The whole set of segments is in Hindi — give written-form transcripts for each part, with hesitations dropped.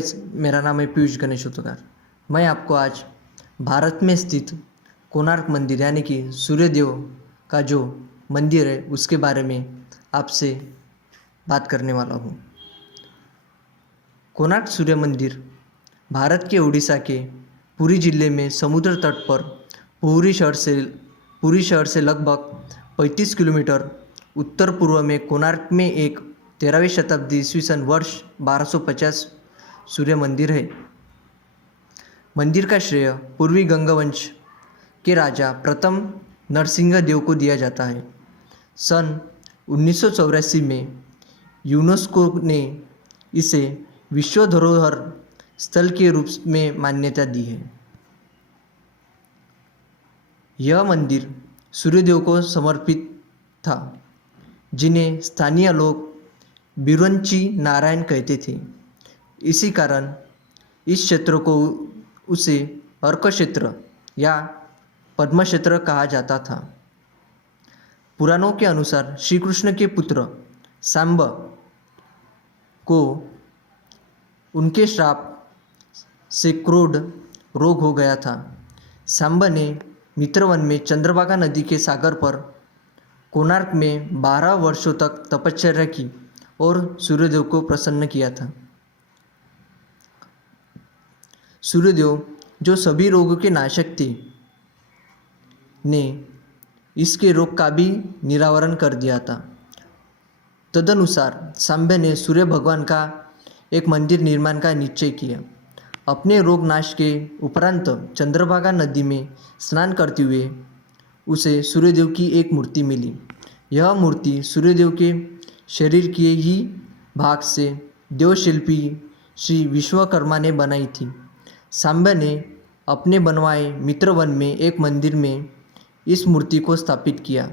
गाइस, मेरा नाम है पीयूष गणेश उतकार। मैं आपको आज भारत में स्थित कोणार्क मंदिर यानी कि सूर्य देव का जो मंदिर है उसके बारे में आपसे बात करने वाला हूँ। कोणार्क सूर्य मंदिर भारत के उड़ीसा के पुरी जिले में समुद्र तट पर पुरी शहर से लगभग 35 किलोमीटर उत्तर पूर्व में कोणार्क में एक 13वीं शताब्दी ईस्वी सन वर्ष 1250 सूर्य मंदिर है। मंदिर का श्रेय पूर्वी गंगवंश के राजा प्रथम नरसिंह देव को दिया जाता है। सन 1984 में यूनेस्को ने इसे विश्व धरोहर स्थल के रूप में मान्यता दी है। यह मंदिर सूर्यदेव को समर्पित था, जिन्हें स्थानीय लोग बिरुंची नारायण कहते थे। इसी कारण इस क्षेत्र को उसे अर्क क्षेत्र या पद्म क्षेत्र कहा जाता था। पुराणों के अनुसार श्री कृष्ण के पुत्र सांब को उनके श्राप से क्रोध रोग हो गया था। सांब ने मित्रवन में चंद्रभागा नदी के सागर पर कोणार्क में 12 वर्षों तक तपश्चर्या की और सूर्यदेव को प्रसन्न किया था। सूर्यदेव जो सभी रोगों के नाशक थे ने इसके रोग का भी निरावरण कर दिया था। तदनुसार सांबे ने सूर्य भगवान का एक मंदिर निर्माण का निश्चय किया। अपने रोग नाश के उपरांत चंद्रभागा नदी में स्नान करते हुए उसे सूर्यदेव की एक मूर्ति मिली। यह मूर्ति सूर्यदेव के शरीर के ही भाग से देवशिल्पी श्री विश्वकर्मा ने बनाई थी। सांबे ने अपने बनवाए मित्रवन में एक मंदिर में इस मूर्ति को स्थापित किया।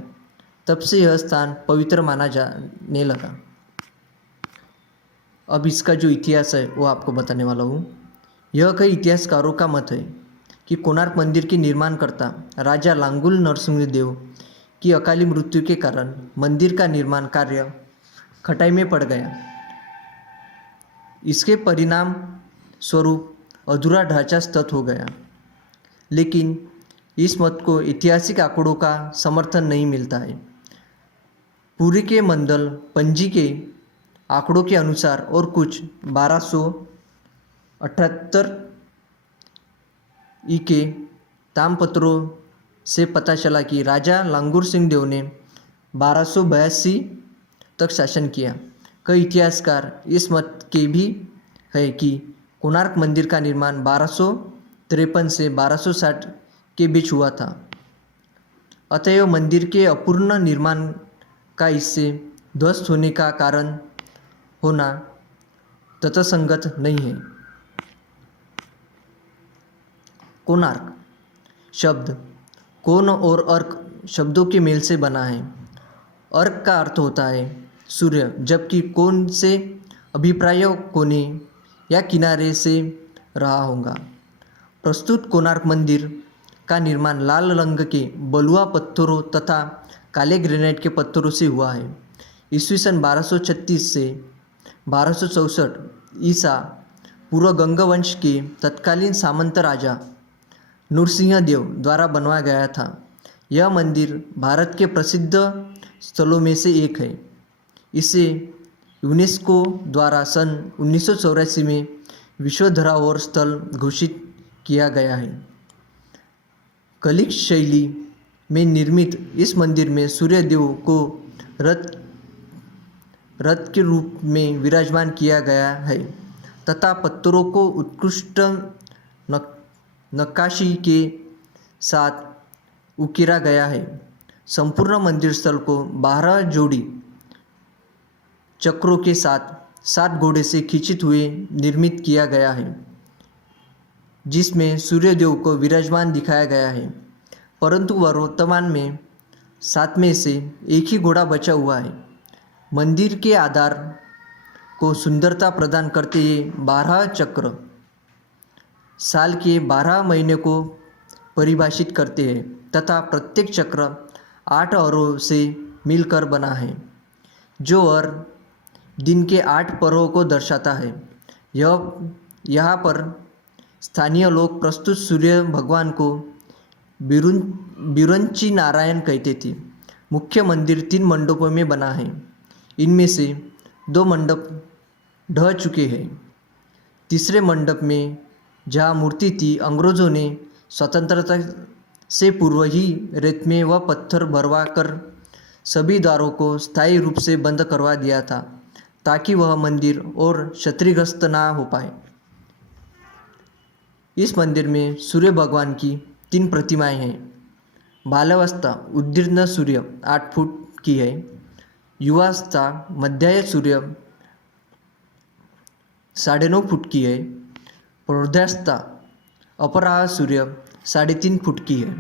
तब से यह स्थान पवित्र माना जाने लगा। अब इसका जो इतिहास है वो आपको बताने वाला हूँ। यह कई इतिहासकारों का मत है कि कोणार्क मंदिर के निर्माणकर्ता राजा लांगुल नरसिंहदेव की अकाली मृत्यु के कारण मंदिर का निर्माण कार्य खटाई में पड़ गया। इसके परिणाम स्वरूप अधूरा ढांचा स्थित हो गया। लेकिन इस मत को ऐतिहासिक आंकड़ों का समर्थन नहीं मिलता है। पुरी के मंडल पंजी के आंकड़ों के अनुसार और कुछ 1278 ई के तामपत्रों से पता चला कि राजा लांगुर सिंह देव ने 1282 तक शासन किया। कई इतिहासकार इस मत के भी है कि कोणार्क मंदिर का निर्माण 1253 से 1260 के बीच हुआ था। अतएव मंदिर के अपूर्ण निर्माण का इससे ध्वस्त होने का कारण होना तथासंगत नहीं है। कोणार्क शब्द कोण और अर्क शब्दों के मेल से बना है। अर्क का अर्थ होता है सूर्य, जबकि कोण से अभिप्राय कोने या किनारे से रहा होगा। प्रस्तुत कोणार्क मंदिर का निर्माण लाल रंग के बलुआ पत्थरों तथा काले ग्रेनाइट के पत्थरों से हुआ है। ईस्वी सन 1236 से 1264 ईसा पूर्व गंगवंश के तत्कालीन सामंत राजा नरसिंह देव द्वारा बनवाया गया था। यह मंदिर भारत के प्रसिद्ध स्थलों में से एक है। इसे यूनेस्को द्वारा सन 1984 में विश्व धरोहर स्थल घोषित किया गया है। कलिक शैली में निर्मित इस मंदिर में सूर्य देव को रथ के रूप में विराजमान किया गया है तथा पत्थरों को उत्कृष्ट नक्काशी के साथ उकेरा गया है। संपूर्ण मंदिर स्थल को 12 जोड़ी चक्रों के साथ 7 घोड़े से खिंचित हुए निर्मित किया गया है, जिसमें सूर्यदेव को विराजमान दिखाया गया है। परंतु वर्तमान में 7 में से एक ही घोड़ा बचा हुआ है। मंदिर के आधार को सुंदरता प्रदान करते ये 12 चक्र साल के 12 महीने को परिभाषित करते हैं तथा प्रत्येक चक्र 8 अरों से मिलकर बना है, जो और दिन के 8 पर्वों को दर्शाता है। यहाँ पर स्थानीय लोग प्रस्तुत सूर्य भगवान को बिरुंची नारायण कहते थे। मुख्य मंदिर 3 मंडपों में बना है। इनमें से 2 मंडप ढह चुके हैं। तीसरे मंडप में जहाँ मूर्ति थी, अंग्रेज़ों ने स्वतंत्रता से पूर्व ही रेत में व पत्थर भरवा कर सभी द्वारों को स्थायी रूप से बंद करवा दिया था, ताकि वह मंदिर और क्षतिग्रस्त ना हो पाए। इस मंदिर में सूर्य भगवान की 3 प्रतिमाएं हैं। बाल्यावस्था उद्दीर्ण सूर्य 8 फुट की है। युवावस्था मध्याय सूर्य 9.5 फुट की है। प्रौढ़ावस्था अपराह सूर्य 3.5 फुट की है।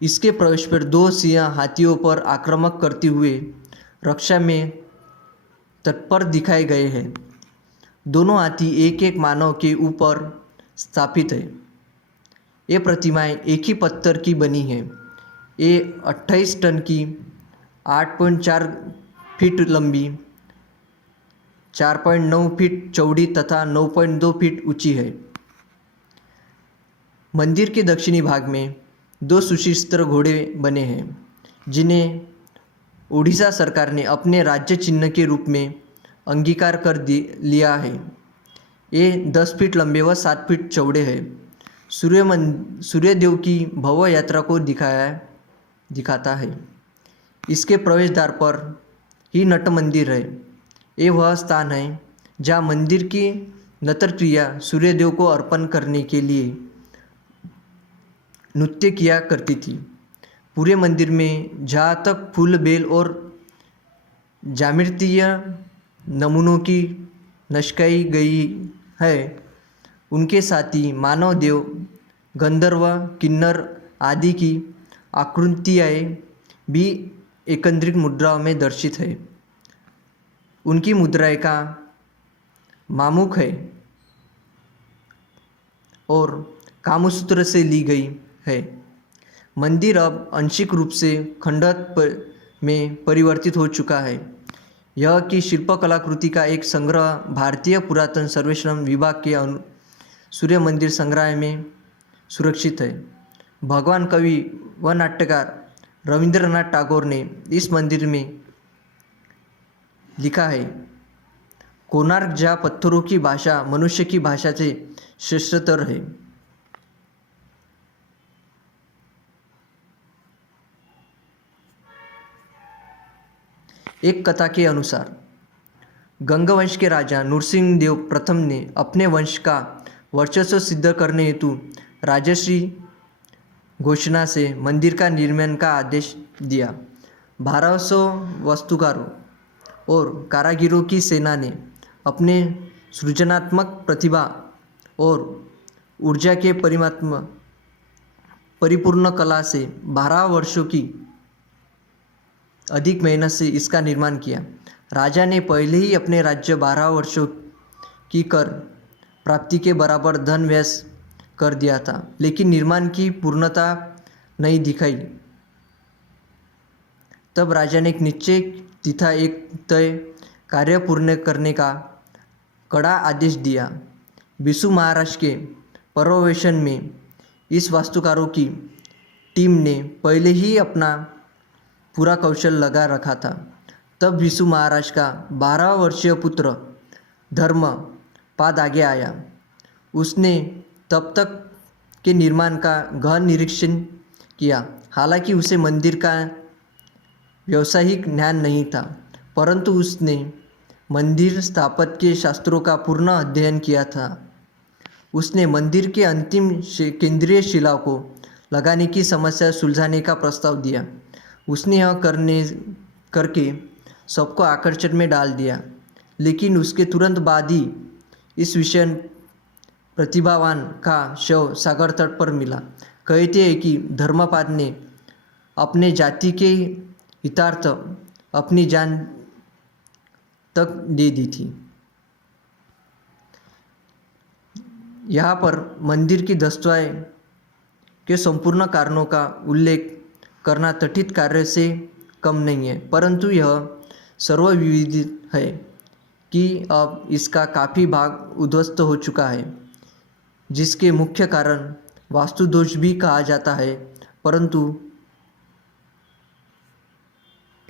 इसके प्रवेश पर 2 सिंह हाथियों पर आक्रमण करते हुए रक्षा में तत्पर दिखाए गए हैं। दोनों हाथी एक एक मानव के ऊपर स्थापित है। ये प्रतिमाएं एक ही पत्थर की बनी हैं। ये 28 टन की, 8.4 फीट लंबी, 4.9 फीट चौड़ी तथा 9.2 फीट ऊंची है। मंदिर के दक्षिणी भाग में 2 सुशिस्त्र घोड़े बने हैं, जिन्हें उड़ीसा सरकार ने अपने राज्य चिन्ह के रूप में अंगीकार कर लिया है। ये 10 फीट लंबे व 7 फीट चौड़े हैं। सूर्यदेव की भव्य यात्रा को दिखाता है। इसके प्रवेश द्वार पर ही नट मंदिर है। ये वह स्थान है जहाँ मंदिर की नतर क्रिया सूर्यदेव को अर्पण करने के लिए नृत्य किया करती थी। पूरे मंदिर में जहाँ तक फूल, बेल और ज्यामितीय नमूनों की नक्काशी गई है, उनके साथ ही मानव, देव, गंधर्व, किन्नर आदि की आकृतियाँ भी एकत्रित मुद्राओं में दर्शित है। उनकी मुद्राएं का मामुख है और कामसूत्र से ली गई है। मंदिर अब आंशिक रूप से खंडहर में परिवर्तित हो चुका है। यह की शिल्पकलाकृति का एक संग्रह भारतीय पुरातन सर्वेक्षण विभाग के सूर्य मंदिर संग्रहालय में सुरक्षित है। भगवान कवि व नाट्यकार रविंद्रनाथ टैगोर ने इस मंदिर में लिखा है, कोणार्क जहाँ पत्थरों की भाषा मनुष्य की भाषा से श्रेष्ठतर है। एक कथा के अनुसार गंगवंश के राजा नरसिंह देव प्रथम ने अपने वंश का वर्चस्व सिद्ध करने हेतु राजश्री घोषणा से मंदिर का निर्माण का आदेश दिया। 1200 वास्तुकारों और कारीगरों की सेना ने अपने सृजनात्मक प्रतिभा और ऊर्जा के परिपूर्ण कला से 12 वर्षों की अधिक मेहनत से इसका निर्माण किया। राजा ने पहले ही अपने राज्य 12 वर्षों की कर प्राप्ति के बराबर धन व्यय कर दिया था, लेकिन निर्माण की पूर्णता नहीं दिखाई। तब राजा ने एक निश्चय तिथा एक तय कार्य पूर्ण करने का कड़ा आदेश दिया। बिशु महाराज के पर्यवेक्षण में इस वास्तुकारों की टीम ने पहले ही अपना पूरा कौशल लगा रखा था। तब बिशु महाराज का 12 वर्षीय पुत्र धर्मपाद आगे आया। उसने तब तक के निर्माण का गहन निरीक्षण किया। हालांकि उसे मंदिर का व्यावसायिक ज्ञान नहीं था, परंतु उसने मंदिर स्थापत्य के शास्त्रों का पूर्ण अध्ययन किया था। उसने मंदिर के अंतिम केंद्रीय शिला को लगाने की समस्या सुलझाने का प्रस्ताव दिया। उसने यह करके सबको आकर्षण में डाल दिया, लेकिन उसके तुरंत बाद ही इस विषय प्रतिभावान का शव सागर तट पर मिला। कहते हैं कि धर्मपाद ने अपने जाति के हितार्थ अपनी जान तक दे दी थी। यहाँ पर मंदिर की दस्तवाएं के संपूर्ण कारणों का उल्लेख करना तथित कार्य से कम नहीं है, परंतु यह सर्वविदित है कि अब इसका काफ़ी भाग उद्ध्वस्त हो चुका है, जिसके मुख्य कारण वास्तु दोष भी कहा जाता है। परंतु